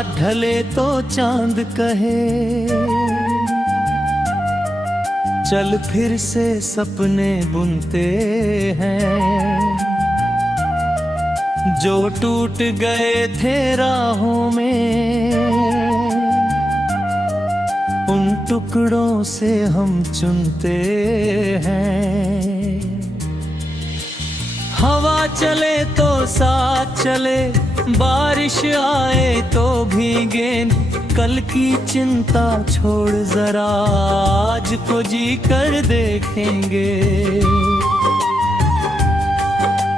रात ढले तो चांद कहे, चल फिर से सपने बुनते हैं। जो टूट गए थे राहों में, उन टुकड़ों से हम चुनते हैं। हवा चले तो साथ चले, बारिश आए तो भीगे, कल की चिंता छोड़ जरा आज को जी कर देखेंगे।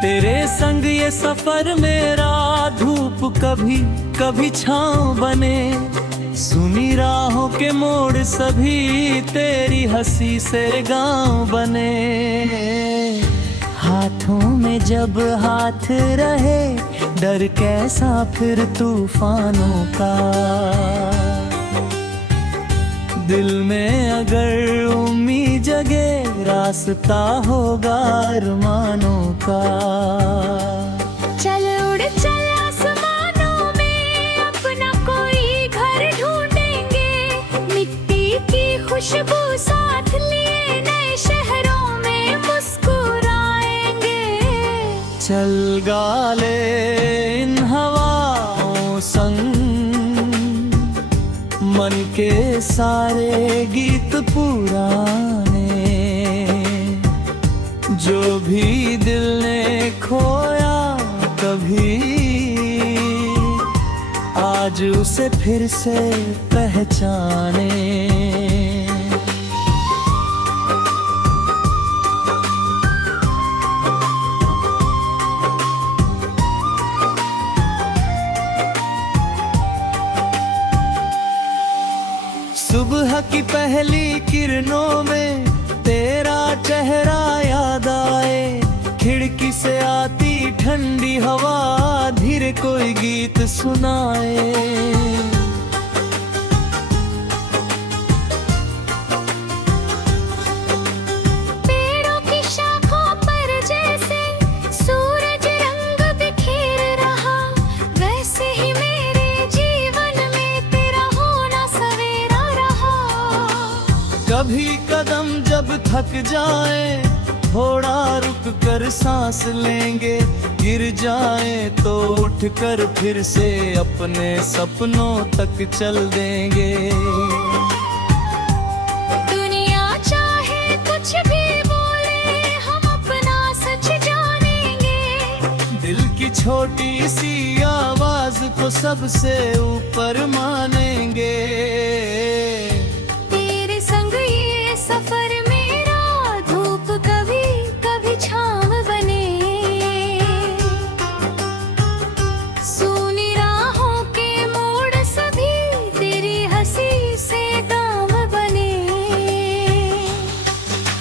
तेरे संग ये सफर मेरा, धूप कभी कभी छाँव बने, सुनी राहों के मोड़ सभी तेरी हंसी से गाँव बने। हाथों में जब हाथ रहे, डर कैसा फिर तूफानों का। दिल में अगर उम्मीद जगे, रास्ता होगा अरमानों का। चल उड़ चल आसमानों में, अपना कोई घर ढूंढेंगे। मिट्टी की खुशबू साथ लिए नए शहरों में मुस्कुराएंगे। चल गा ले इन हवाओं संग, मन के सारे गीत पुराने, जो भी दिल ने खोया कभी, आज उसे फिर से पहचाने। सुबह की पहली किरणों में तेरा चेहरा याद आए, खिड़की से आती ठंडी हवा धीरे कोई गीत सुनाए। पेड़ों की शाखों पर जैसे सूरज रंग बिखेर रहा, वैसे ही मेरे जीवन में तेरा होना सवेरा रहा। कभी कदम जब थक जाए, थोड़ा रुक कर सांस लेंगे, गिर जाए तो उठ कर फिर से अपने सपनों तक चल देंगे। दुनिया चाहे कुछ भी बोले, हम अपना सच जानेंगे। दिल की छोटी सी आवाज को सबसे ऊपर मानेंगे। तेरे संग ये सफर मेरा, धूप कभी कभी छाँव बने। सुनी राहों के मोड़ सभी तेरी हंसी से गाँव बने।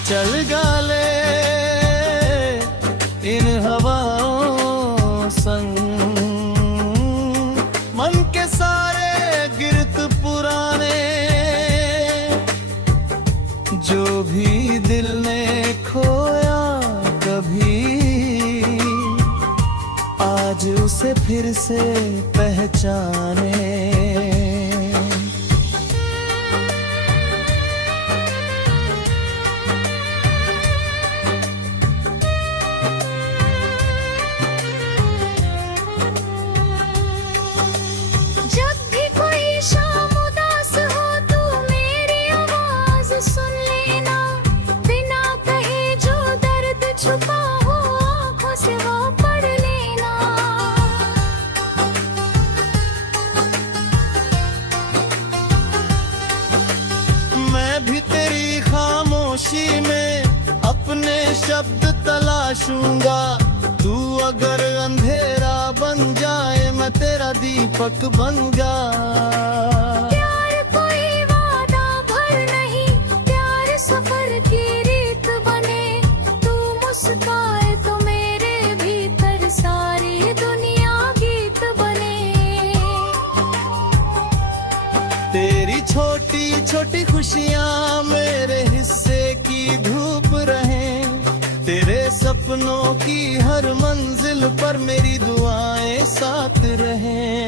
चल गा ले इन हवाओं संग, मन के सारे गिरत पुराने, जो भी दिल ने खोया कभी, आज उसे फिर से पहचाने। जब भी कोई शाम उदास हो, तू मेरी आवाज सुन लेना। बिना कहे जो दर्द छुपा हो, आँखों से वो पढ़ लेना। मैं भी तेरी खामोशी में अपने शब्द तलाशूंगा। तू अगर अंधेरा बन जाए, मैं तेरा दीपक बन जा। प्यार कोई वादा भर नहीं, प्यार सफर की रीत बने। तू मुस्काए तो मेरे भीतर सारी दुनिया गीत बने। तेरी छोटी छोटी खुशियाँ मेरे हिस्से की धूप रहें, तेरे सपनों की हर मंजिल पर मेरी दुआएं साथ रहें।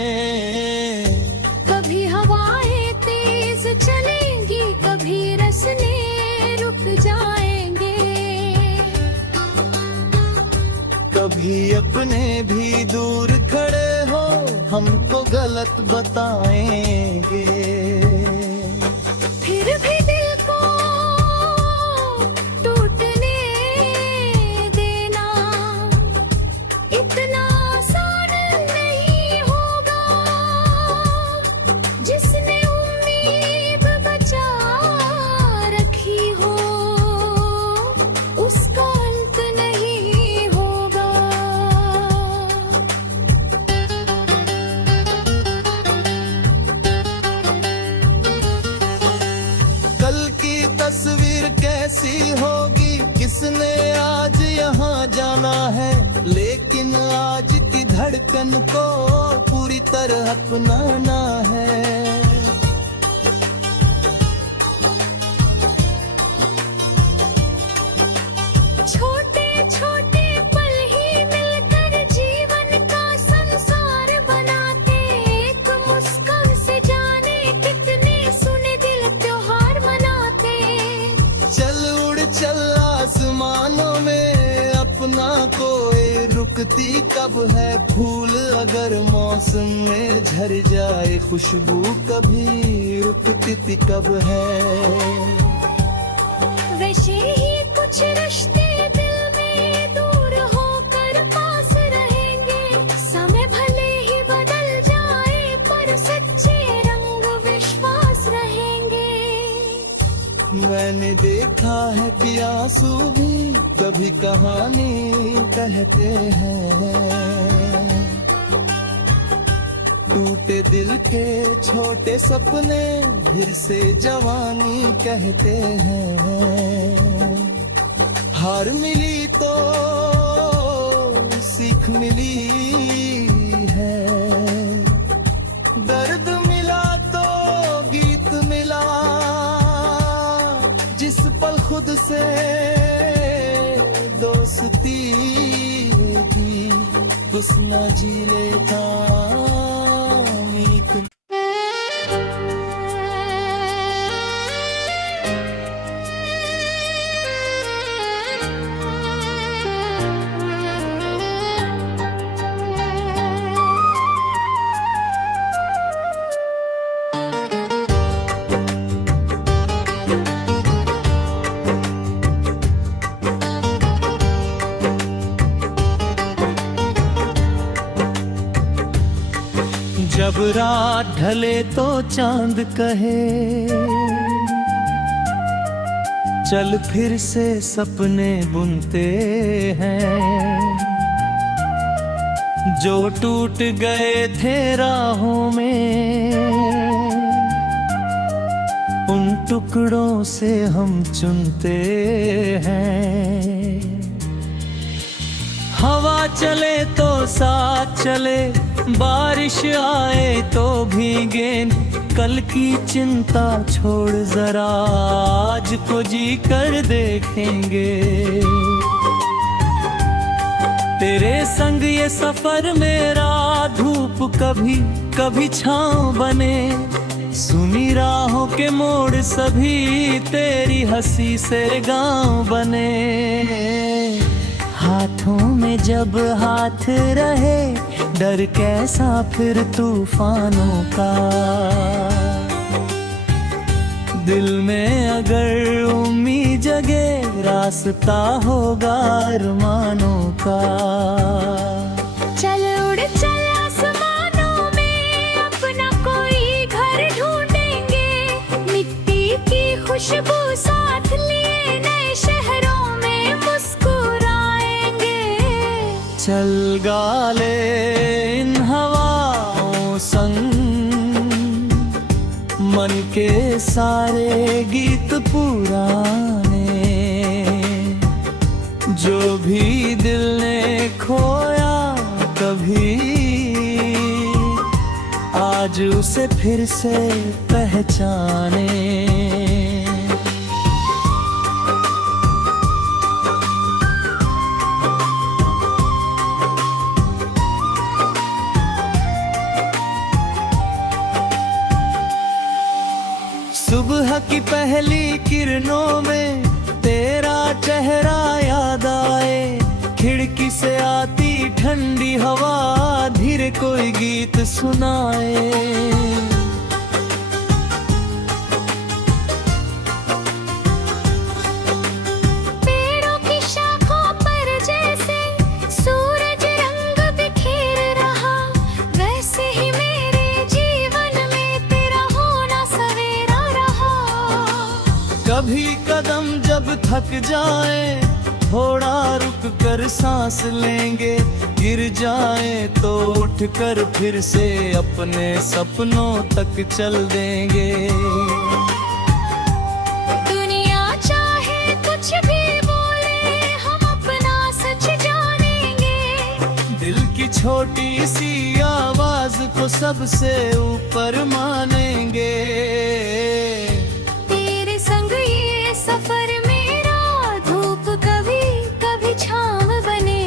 कभी दूर खड़े हो हमको गलत बताएंगे। फिर भी दिल को टूटने देना इतना आसान नहीं होगा। जिसने उम्मीद बचा रखी हो उसका अंत नहीं होगा। कल की तस्वीर कैसी होगी किसने आज यहाँ जाना है, लेकिन आज की धड़कन को पूरी तरह अपनाना है। छोटे छोटे पल ही मिलकर जीवन का संसार बनाते। एक मुस्कान से जाने कितने सुने दिल त्योहार मनाते। चल उड़ चल आसमानों में अपना कोई रुकती कब है फूल, अगर मौसम में झर जाए खुशबू कभी रुकती कब है। वैसे ही कुछ रिश्ते दिल में दूर होकर पास रहेंगे। समय भले ही बदल जाए पर सच्चे रंग विश्वास रहेंगे। मैंने देखा है कि आंसू भी कभी कहानी कहते हैं। टूटे दिल के छोटे सपने फिर से जवानी कहते हैं। हार मिली तो सीख मिली है, दर्द मिला तो गीत मिला। जिस पल खुद से दोस्ती की उस न जी लेता मीत। जब रात ढले तो चांद कहे चल फिर से सपने बुनते हैं। जो टूट गए थे राहों में उन टुकड़ों से हम चुनते हैं। हवा चले तो साथ चले, बारिश आए तो भीगे। कल की चिंता छोड़ जरा आज को जी कर देखेंगे। तेरे संग ये सफर मेरा धूप कभी कभी छाँव बने। सुनी राहों के मोड़ सभी तेरी हंसी से गाँव बने। हाथों में जब हाथ रहे डर कैसा फिर तूफानों का। दिल में अगर उम्मीद जगे रास्ता होगा अरमानों का। चल उड़ चल आसमानों में अपना कोई घर ढूंढेंगे। मिट्टी की खुशबू साथ लिए नए शहरों में मुस्कुराएंगे। चल गा ले इन हवाओं संग मन के सारे गीत पुराने। जो भी दिल ने खोया कभी आज उसे फिर से पहचाने। सुबह की पहली किरणों में तेरा चेहरा याद आए। खिड़की से आती ठंडी हवा धीरे कोई गीत सुनाए। पेड़ों की शाखों पर जैसे सूरज रंग बिखेर रहा, वैसे ही मेरे जीवन में तेरा होना सवेरा रहा। कभी कदम जब थक जाए थोड़ा रुक कर सांस लेंगे, गिर जाए तो उठ कर फिर से अपने सपनों तक चल देंगे। दुनिया चाहे कुछ भी बोले हम अपना सच जानेंगे। दिल की छोटी सी आवाज को सबसे ऊपर मानेंगे। तेरे संग ये सफर मेरा धूप कभी कभी छाँव बने,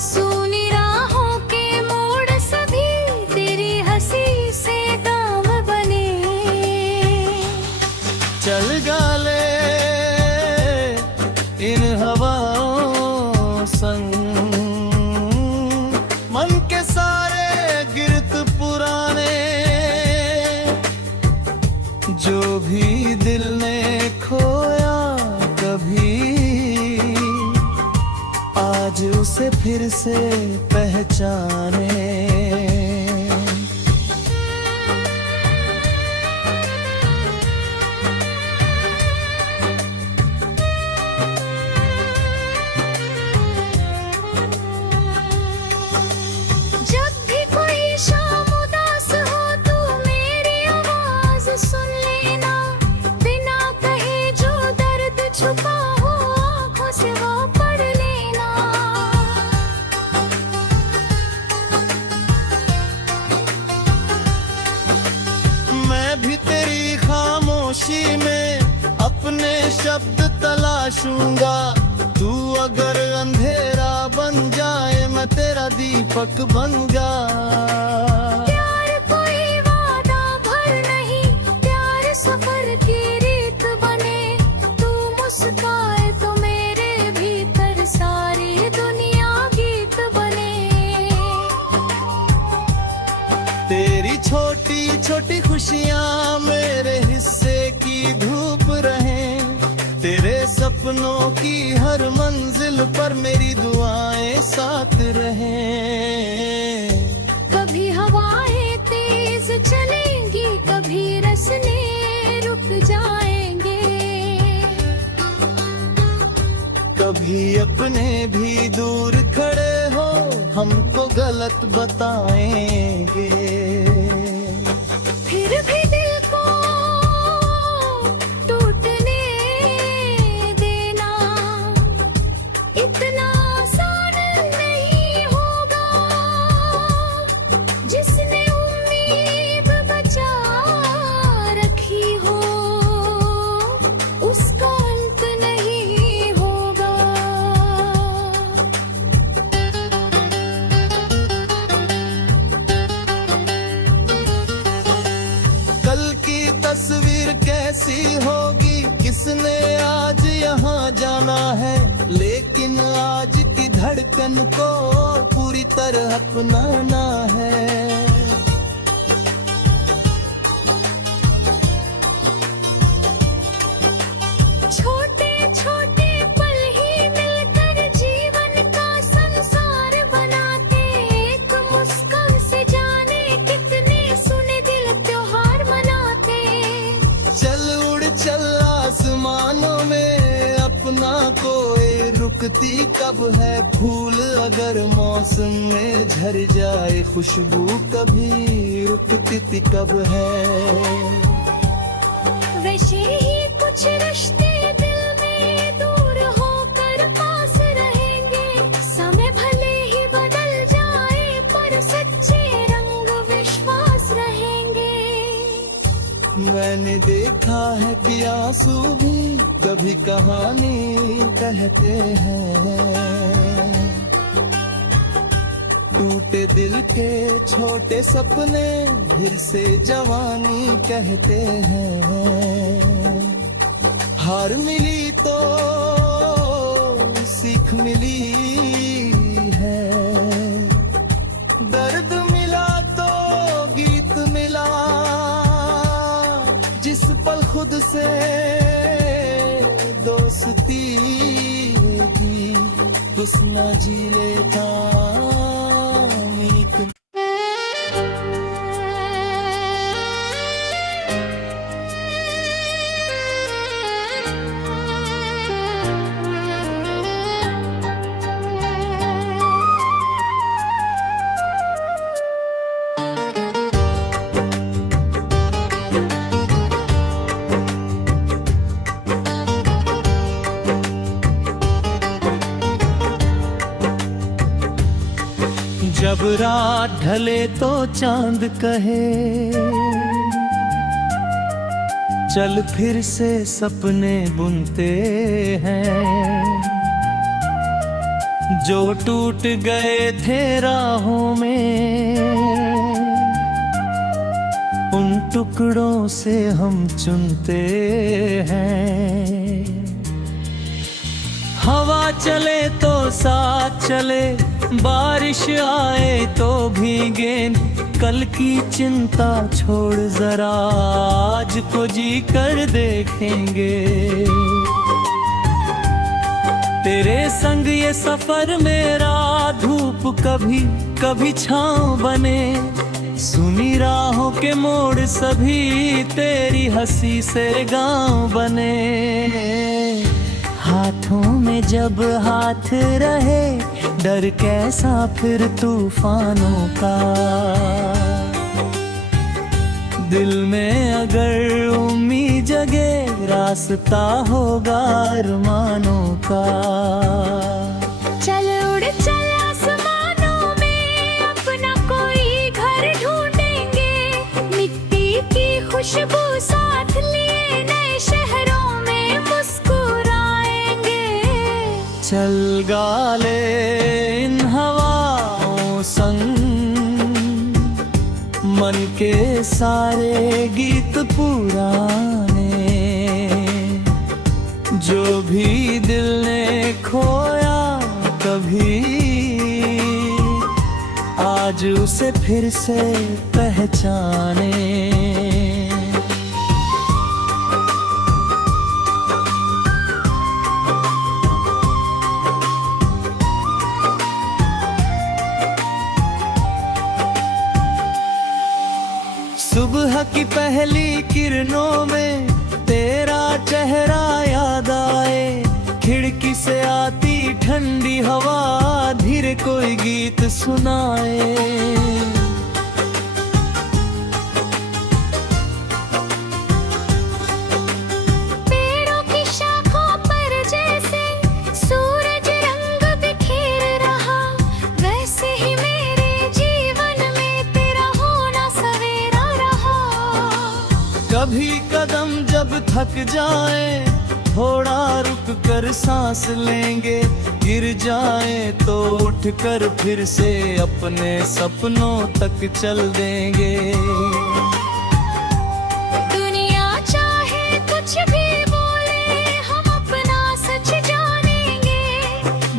सूनी राहों के मोड़ सभी तेरी हंसी से काम बने। चल गाले इन हवाओं संग, मन के सारे गिरत पुराने, जो भी दिल ने खोया कभी आज उसे फिर से पहचाने। जब भी कोई शाम उदास हो तू मेरी आवाज सुन लेना, बिना कहे जो दर्द छुपा हो आँखों से वो पढ़ लेना। मैं भी तेरी खामोशी में अपने शब्द तलाशूंगा, तू अगर अंधेरा बन जाए मैं तेरा दीपक बन जा। प्यार कोई वादा भर नहीं, प्यार सफर की रीत बने। तू मुस्काए तो मेरे भीतर सारी दुनिया गीत बने। तेरी छोटी छोटी खुशियाँ मेरे हिस्से की धूप रहें, तेरे सपनों की हर मंजिल पर मेरी दुआएं साथ रहें। कभी हवाएं तेज चलेंगी, कभी रस्ते रुक जाएंगे। कभी अपने भी दूर खड़े हो हमको गलत बताएंगे। फिर भी दिल को टूटने देना इतना आसान नहीं होगा। जिसने उम्मीद बचा रखी हो उसका अंत नहीं होगा। कल की तस्वीर कैसी होगी किसने आज यहाँ जाना है, लेकिन आज की धड़कन को पूरी तरह अपनाना है। छोटे छोटे पल ही मिलकर जीवन का संसार बनाते, एक मुस्कान से जाने कितने सुने दिल त्योहार मनाते। चल उड़ चल आसमानों में अपना कोई रुकती कब है, फूल अगर मौसम में झर जाए खुशबू कभी रुकती कब है। वैसे ही कुछ रिश्ते दिल में दूर होकर पास रहेंगे। समय भले ही बदल जाए पर सच्चे रंग विश्वास रहेंगे। मैंने देखा है कि आंसू भी कभी कहानी कहते हैं। टूटे दिल के छोटे सपने फिर से जवानी कहते हैं। हार मिली तो सीख मिली है। दर्द मिला तो गीत मिला, जिस पल खुद से दोस्ती की, उस न जी लेता मीत। जब रात ढले तो चांद कहे, चल फिर से सपने बुनते हैं। जो टूट गए थे राहों में, उन टुकड़ों से हम चुनते हैं। हवा चले तो साथ चले, बारिश आए तो भीगे, कल की चिंता छोड़ जरा आज को जी कर देखेंगे। तेरे संग ये सफर मेरा, धूप कभी कभी छाँव बने, सुनी राहों के मोड़ सभी तेरी हंसी से गाँव बने। हाथों में जब हाथ रहे, डर कैसा फिर तूफानों का। दिल में अगर उम्मीद जगे, रास्ता होगा अरमानों का। चल उड़ चल आसमानों में, अपना कोई घर ढूंढेंगे। मिट्टी की खुशबू साथ लिए नए शहरों में मुस्कुराएंगे। चल गा ले इन हवाओं संग, मन के सारे गीत पुराने, जो भी दिल ने खोया कभी, आज उसे फिर से पहचाने। सुबह की पहली किरणों में तेरा चेहरा याद आए, खिड़की से आती ठंडी हवा धीरे कोई गीत सुनाए। पेड़ों की शाखों पर जैसे सूरज रंग बिखेर रहा, वैसे ही मेरे जीवन में तेरा होना सवेरा रहा। कभी कदम जब थक जाए, थोड़ा रुक कर सांस लेंगे, गिर जाए तो उठ कर फिर से अपने सपनों तक चल देंगे। दुनिया चाहे कुछ भी बोले, हम अपना सच जानेंगे।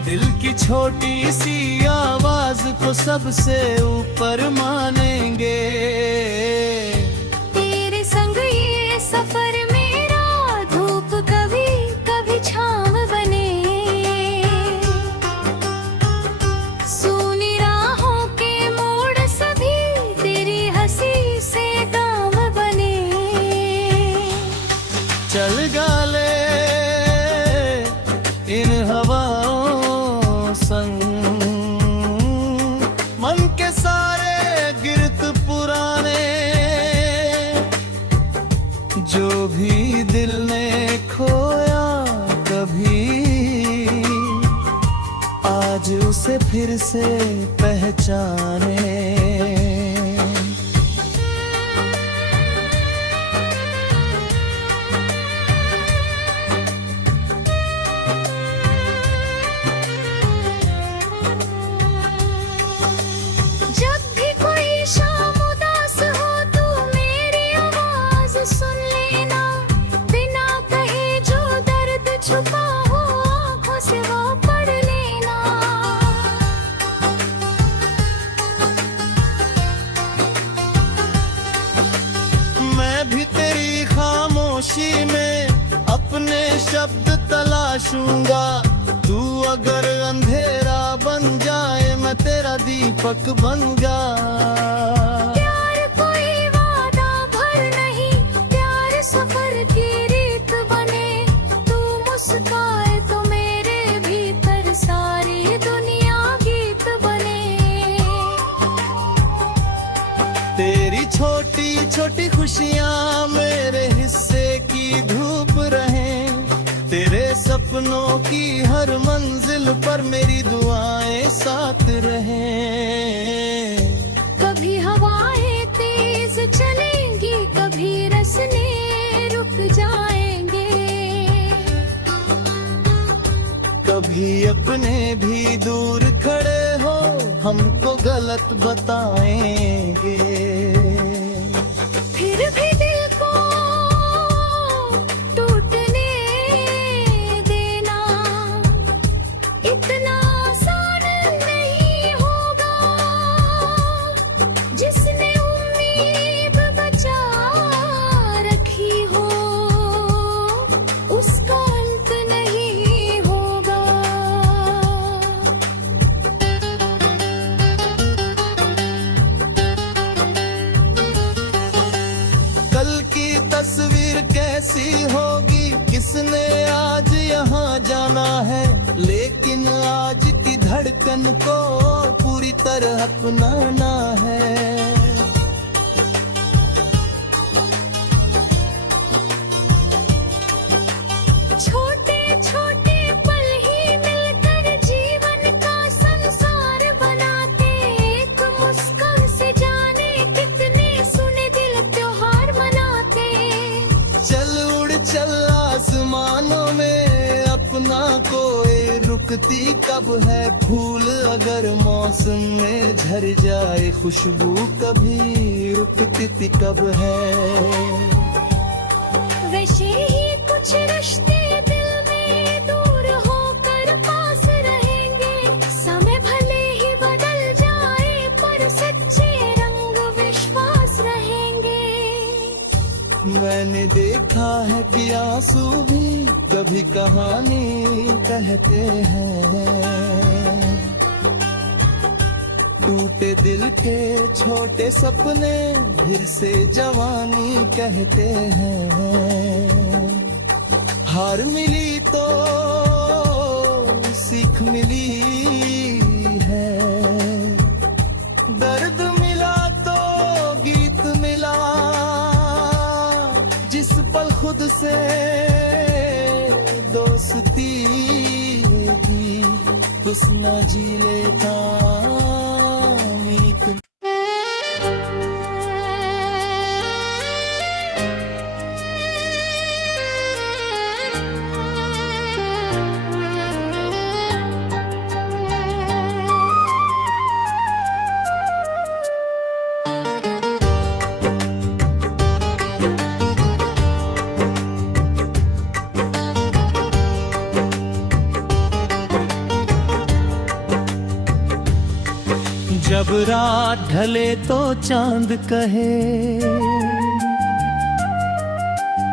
दिल की छोटी सी आवाज को सबसे ऊपर मानेंगे। तेरे संग ये सफर मेरा, धूप कभी कभी छाँव बने। सुनी राहों के मोड़ सभी तेरी हंसी से गाँव बने। चल गा ले इन हवाओं संग, मन के सारे गिरत पुराने, जो भी दिल ने खोया कभी, आज उसे फिर से पहचाने। जब भी कोई शाम उदास हो, तू मेरी आवाज सुन लेना। बिना कहे जो दर्द छुपा हो, आँखों से वो पढ़ लेना। खामोशी में अपने शब्द तलाशूंगा। तू अगर अंधेरा बन जाए मैं तेरा दीपक बनूंगा। प्यार कोई वादा भर नहीं, प्यार सफर की रीत बने। तू मुस्काए तो मेरे भीतर सारी दुनिया गीत बने। तेरी छोटी छोटी खुशियाँ मेरे हिस्से की धूप रहें। तेरे सपनों की हर मंजिल पर मेरी दुआएं साथ रहें। कभी हवाएं तेज चलेंगी, कभी रस्ने रुक जाएंगे। कभी अपने भी दूर खड़े हो हमको गलत बताएंगे। फिर भी दिल को टूटने देना इतना आसान नहीं होगा। जिसने उम्मीद बचा रखी हो उसका अंत नहीं होगा। कल की तस्वीर कैसी होगी किसने आज यहाँ जाना है। लेकिन आज की धड़कन को पूरी तरह अपनाना है। छोटे छोटे पल ही मिलकर जीवन का संसार बनाते। एक मुस्कान से जाने कितने सुने दिल त्योहार मनाते। चल उड़ चल आसमानों में अपना कोई रुकती कब है। फूल अगर मौसम में झड़ जाए खुशबू कभी रुकती कब है। वैसे ही कुछ रिश्ते दिल में दूर होकर पास रहेंगे। समय भले ही बदल जाए पर सच्चे रंग विश्वास रहेंगे। मैंने देखा है कि आंसू भी कभी कहानी कहते हैं। टूटे दिल के छोटे सपने फिर से जवानी कहते हैं। हार मिली तो सीख मिली है। दर्द मिला तो गीत मिला। जिस पल खुद से दोस्ती की उस न जी लेता मीत। जब रात ढले तो चांद कहे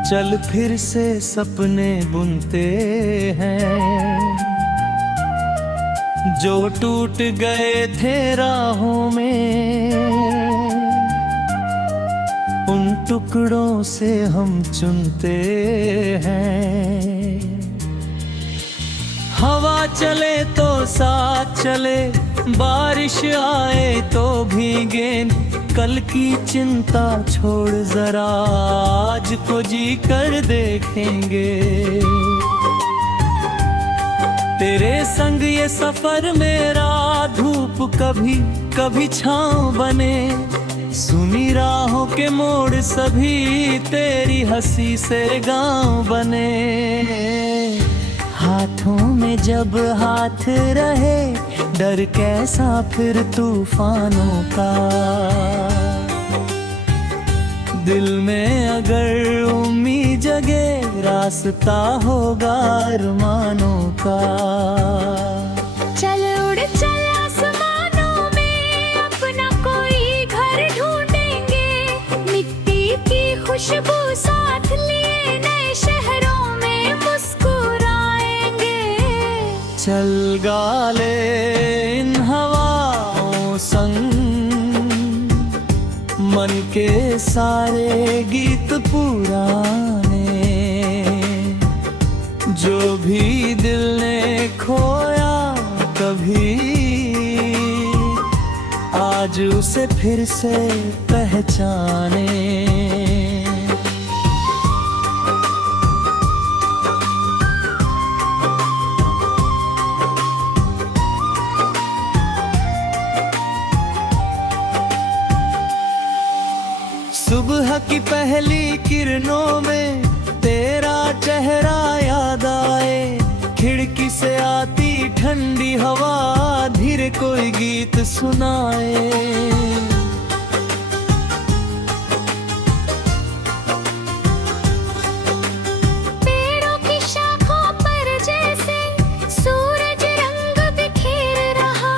चल फिर से सपने बुनते हैं। जो टूट गए थे राहों में उन टुकड़ों से हम चुनते हैं। हवा चले तो साथ चले, बारिश आए तो भीगे। कल की चिंता छोड़ जरा आज को जी कर देखेंगे। तेरे संग ये सफर मेरा धूप कभी कभी छाँव बने। सुनी राहों के मोड़ सभी तेरी हंसी से गाँव बने। हाथों में जब हाथ रहे डर कैसा फिर तूफानों का। दिल में अगर उम्मीद जगे रास्ता होगा अरमानों का। चल उड़ चल आसमानों में अपना कोई घर ढूंढेंगे। मिट्टी की खुशबू साथ लिए गा ले इन हवाओं संग मन के सारे गीत पुराने, जो भी दिल ने खोया कभी आज उसे फिर से पहचाने। सुबह की पहली किरणों में तेरा चेहरा याद आए, खिड़की से आती ठंडी हवा धीरे कोई गीत सुनाए। पेड़ों की शाखों पर जैसे सूरज रंग बिखेर रहा,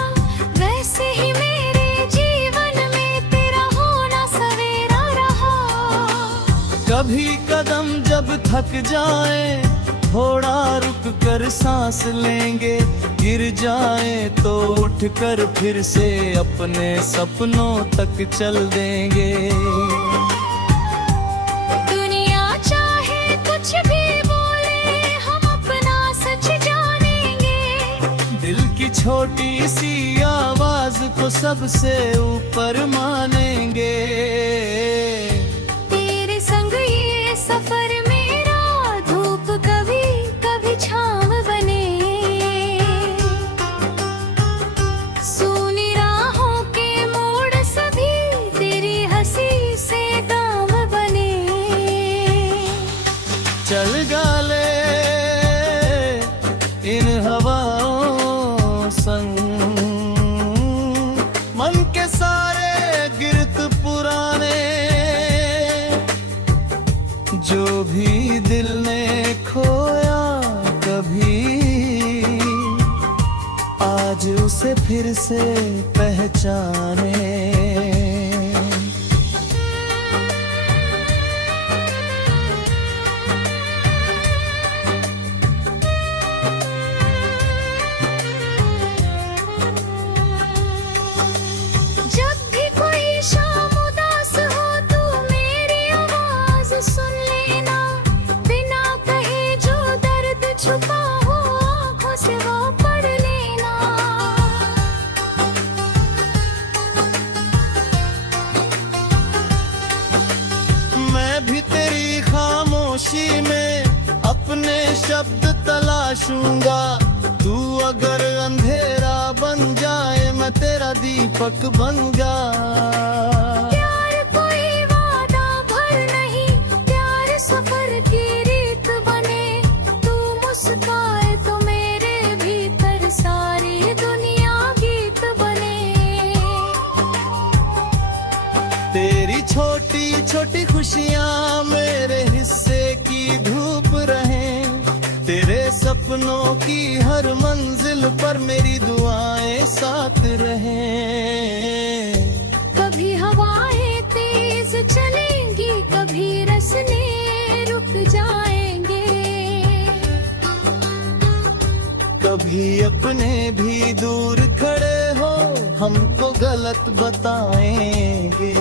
वैसे ही मेरे जीवन में तेरा होना सवेरा रहा। कभी कदम जब थक जाए थोड़ा रुक कर सांस लेंगे, गिर जाए तो उठ कर फिर से अपने सपनों तक चल देंगे। दुनिया चाहे कुछ भी बोले हम अपना सच जानेंगे, दिल की छोटी सी आवाज को सबसे ऊपर मानेंगे। तेरे संग ये सफर मेरा धूप कभी कभी छाँव बने, सूनी राहों के मोड़ सभी तेरी हंसी से काम बने। चल गा ले इन हवाओं संग मन के सारे गिरत पुराने, जो भी दिल ने खोया कभी आज उसे फिर से पहचाने। जब भी कोई शाम उदास हो तू मेरी आवाज सुन लेना, बिना कहे जो दर्द छुपा हो आँखों से वो पढ़ लेना। मैं भी तेरी खामोशी में अपने शब्द तलाशूंगा, तू अगर अंधेरा बन जाए मैं तेरा दीपक बन जा। प्यार कोई वादा भर नहीं, प्यार सफर की रीत बने, तू मुस्काए तो मेरे भीतर सारी दुनिया गीत बने। तेरी छोटी छोटी खुशियाँ मेरे हिस्से की धूप रहें, तेरे सपनों की हर मंजिल पर मेरी दुआएं साथ रहें। कभी हवाएं तेज चलेंगी, कभी रस्ने रुक जाएंगे, कभी अपने भी दूर खड़े हो हमको गलत बताएंगे।